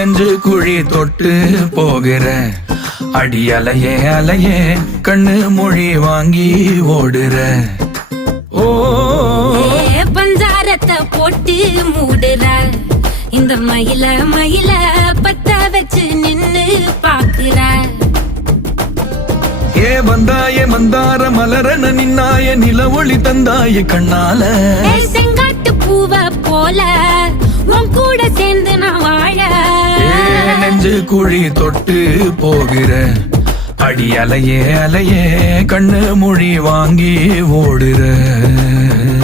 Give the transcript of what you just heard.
நெஞ்சு குழி தொட்டு போகிற அடி அலையே அலையே கண்ணு மொழி வாங்கி ஓடுற. ஓ பஞ்சாரத்தை போட்டு மூடுற இந்த மயில மயில பத்த வச்சு நின்னு பாக்குற. ஏ வந்தாய மந்தார மலரன நின்னாய நில ஒளி தந்தாய கண்ணால. செங்காட்டு பூவ போல உன் கூட சேர்ந்து நான் வாழ. நெஞ்சு குழி தொட்டு போகிற அடி அலையே அலையே கண்ணு மொழி வாங்கி ஓடுற.